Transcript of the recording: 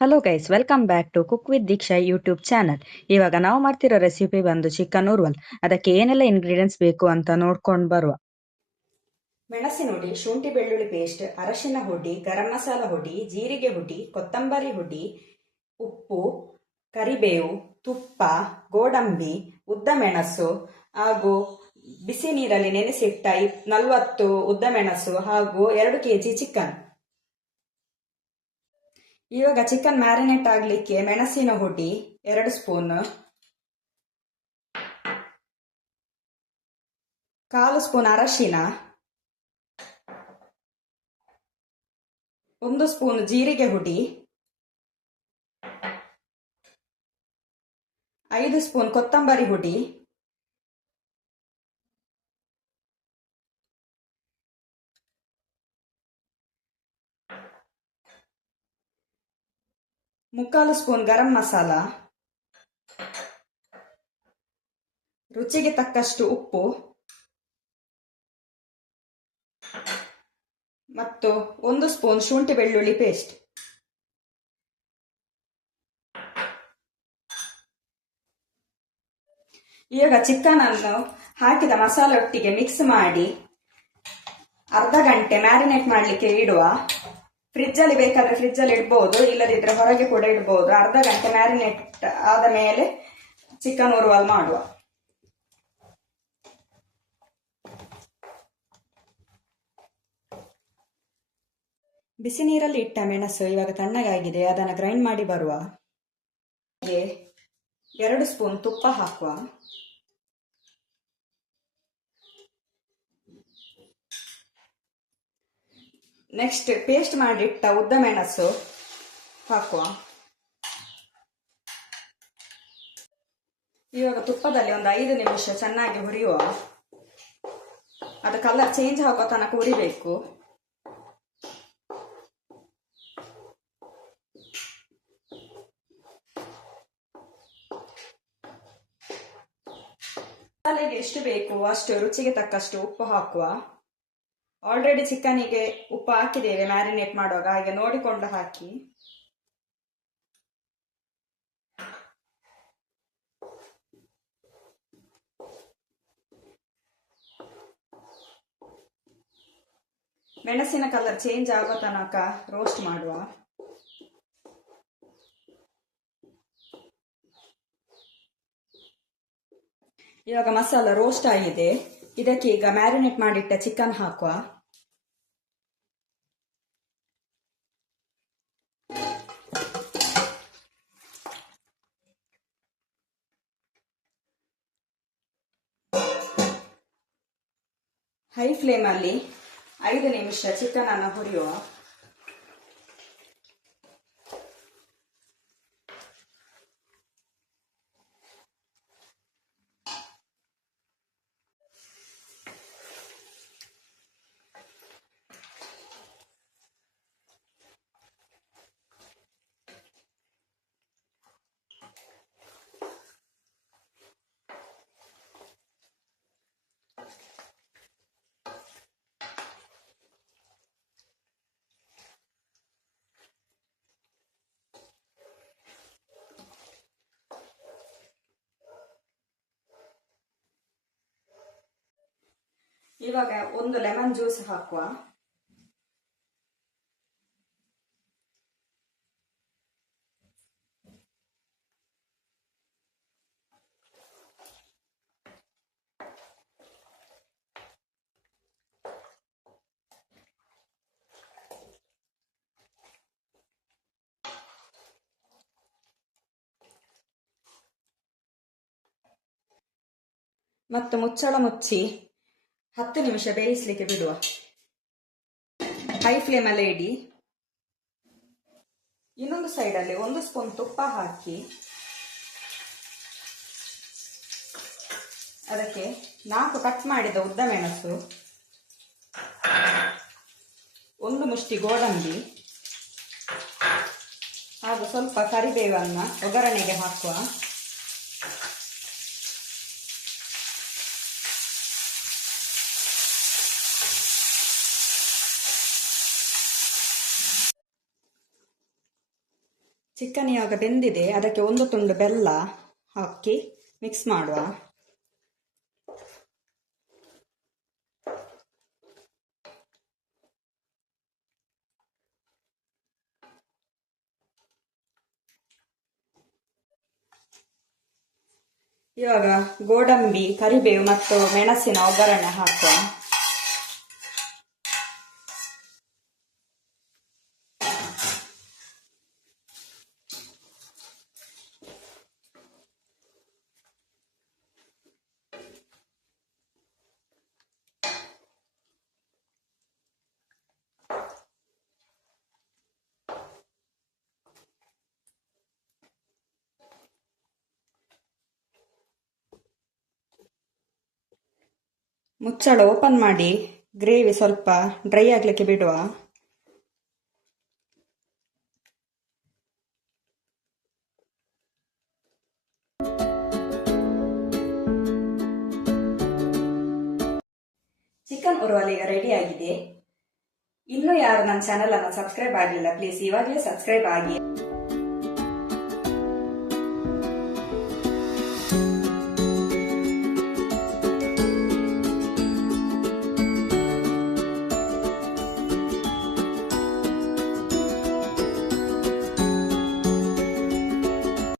Hello guys, welcome back to cook with Deeksha YouTube channel. ಇವಾಗ ನಾವು ಮಾಡ್ತಿರೋ ರೆಸಿಪಿ ಬಂದು ಚಿಕನ್ ಉರ್ವಲ್. ಅದಕ್ಕೆ ಏನೆಲ್ಲ ಇಂಗ್ರೀಡಿಯೆಂಟ್ಸ್ ಬೇಕು ಅಂತ ನೋಡ್ಕೊಂಡು ಬರುವ. ಮೆಣಸಿನ ಹುಡಿ, ಶುಂಠಿ ಬೆಳ್ಳುಳ್ಳಿ ಪೇಸ್ಟ್, ಅರಶಿನ ಹುಡಿ, ಗರಂ ಮಸಾಲ ಹುಡಿ, ಜೀರಿಗೆ ಹುಡಿ, ಕೊತ್ತಂಬರಿ ಹುಡಿ, ಉಪ್ಪು, ಕರಿಬೇವು, ತುಪ್ಪ, ಗೋಡಂಬಿ, ಉದ್ದ ಮೆಣಸು ಹಾಗೂ ಬಿಸಿ ನೀರಲ್ಲಿ ನೆನೆಸಿಟ್ಟ 40 ಉದ್ದ ಮೆಣಸು ಹಾಗೂ 2 kg ಚಿಕನ್. ಇವಾಗ ಚಿಕನ್ ಮ್ಯಾರಿನೇಟ್ ಆಗಲಿಕ್ಕೆ ಮೆಣಸಿನ ಹುಡಿ 2 ಸ್ಪೂನ್, 1/4 ಸ್ಪೂನ್ ಅರಶಿನ, 1 ಸ್ಪೂನ್ ಜೀರಿಗೆ ಹುಡಿ, 5 ಸ್ಪೂನ್ ಕೊತ್ತಂಬರಿ ಹುಡಿ, 3/4 ಸ್ಪೂನ್ ಗರಂ ಮಸಾಲ, ರುಚಿಗೆ ತಕ್ಕಷ್ಟು ಉಪ್ಪು ಮತ್ತು 1 ಸ್ಪೂನ್ ಶುಂಠಿ ಬೆಳ್ಳುಳ್ಳಿ ಪೇಸ್ಟ್. ಇವಾಗ ಚಿಕನ್ ಅನ್ನು ಹಾಕಿದ ಮಸಾಲೆ ಒಟ್ಟಿಗೆ ಮಿಕ್ಸ್ ಮಾಡಿ ಅರ್ಧ ಗಂಟೆ ಮ್ಯಾರಿನೇಟ್ ಮಾಡಲಿಕ್ಕೆ ಇಡುವ. ಫ್ರಿಜ್ ಅಲ್ಲಿ ಬೇಕಾದ್ರೆ ಫ್ರಿಜ್ ಅಲ್ಲಿ ಇಡ್ಬೋದು, ಇಲ್ಲದಿದ್ರೆ ಹೊರಗೆ ಕೂಡ ಇಡ್ಬೋದು. ಅರ್ಧ ಗಂಟೆ ಮ್ಯಾರಿನೇಟ್ ಆದ ಮೇಲೆ ಚಿಕನ್ ಉರ್ವಲ್ ಮಾಡುವ. ಬಿಸಿ ನೀರಲ್ಲಿ ಇಟ್ಟ ಮೆಣಸು ಇವಾಗ ತಣ್ಣಗಾಗಿದೆ, ಅದನ್ನು ಗ್ರೈಂಡ್ ಮಾಡಿ ಬರುವ. 2 ಸ್ಪೂನ್ ತುಪ್ಪ ಹಾಕುವ. ನೆಕ್ಸ್ಟ್ ಪೇಸ್ಟ್ ಮಾಡಿಟ್ಟ ಉದ್ದ ಮೆಣಸು ಹಾಕುವ. ಇವಾಗ ತುಪ್ಪದಲ್ಲಿ ಒಂದು 5 ನಿಮಿಷ ಚೆನ್ನಾಗಿ ಹುರಿಯುವ. ಅದು ಕಲರ್ ಚೇಂಜ್ ಆಗೋ ತನಕ ಹುರಿಬೇಕು. ಮಸಾಲೆಗೆ ಎಷ್ಟು ಬೇಕು ಅಷ್ಟು ರುಚಿಗೆ ತಕ್ಕಷ್ಟು ಉಪ್ಪು ಹಾಕುವ. ಆಲ್ರೆಡಿ ಚಿಕನಿಗೆ ಉಪ್ಪು ಹಾಕಿದ್ದೇವೆ ಮ್ಯಾರಿನೇಟ್ ಮಾಡುವಾಗ, ಹಾಗೆ ನೋಡಿಕೊಂಡು ಹಾಕಿ. ಮೆಣಸಿನ ಕಲರ್ ಚೇಂಜ್ ಆಗೋ ತನಕ ರೋಸ್ಟ್ ಮಾಡುವ. ಇವಾಗ ಮಸಾಲ ರೋಸ್ಟ್ ಆಗಿದೆ, ಇದಕ್ಕೆ ಈಗ ಮ್ಯಾರಿನೇಟ್ ಮಾಡಿಟ್ಟ ಚಿಕನ್ ಹಾಕುವ. ಹೈ ಫ್ಲೇಮ್ ಅಲ್ಲಿ 5 ನಿಮಿಷ ಚಿಕನ್ ಅನ್ನು ಹುರಿಯುವ. ಇವಾಗ 1 ಲೆಮನ್ ಜ್ಯೂಸ್ ಹಾಕುವ. ಮತ್ತು ಮುಚ್ಚಳ ಮುಚ್ಚಿ 10 ನಿಮಿಷ ಬೇಯಿಸಲಿಕ್ಕೆ ಬಿಡುವ. ಹೈ ಫ್ಲೇಮ್ ಅಲ್ಲೇ ಇಡಿ. ಇನ್ನೊಂದು ಸೈಡಲ್ಲಿ 1 ಸ್ಪೂನ್ ತುಪ್ಪ ಹಾಕಿ ಅದಕ್ಕೆ 4 ಕಟ್ ಮಾಡಿದ ಉದ್ದ ಮೆಣಸು, 1 ಮುಷ್ಟಿ ಗೋಡಂಬಿ ಹಾಗೂ ಸ್ವಲ್ಪ ಕರಿಬೇವನ್ನ ಒಗ್ಗರಣೆಗೆ ಹಾಕುವ. ಚಿಕನ್ ಇವಾಗ ಬೆಂದಿದೆ, ಅದಕ್ಕೆ ಒಂದು ತುಂಡು ಬೆಲ್ಲ ಹಾಕಿ ಮಿಕ್ಸ್ ಮಾಡುವ. ಇವಾಗ ಗೋಡಂಬಿ, ಕರಿಬೇವು ಮತ್ತು ಮೆಣಸಿನ ಒಗ್ಗರಣೆ ಹಾಕುವ. ಮುಚ್ಚಳ ಓಪನ್ ಮಾಡಿ ಗ್ರೇವಿ ಸ್ವಲ್ಪ ಡ್ರೈ ಆಗಲಿಕ್ಕೆ ಬಿಡುವ. ಚಿಕನ್ ಉರುವಲ್ ಈಗ ರೆಡಿ ಆಗಿದೆ. ಇನ್ನೂ ಯಾರು ನನ್ನ ಚಾನೆಲ್ ಅನ್ನು ಸಬ್ಸ್ಕ್ರೈಬ್ ಆಗಲಿಲ್ಲ, ಪ್ಲೀಸ್ ಇವಾಗಲೇ ಸಬ್ಸ್ಕ್ರೈಬ್ ಆಗಿ.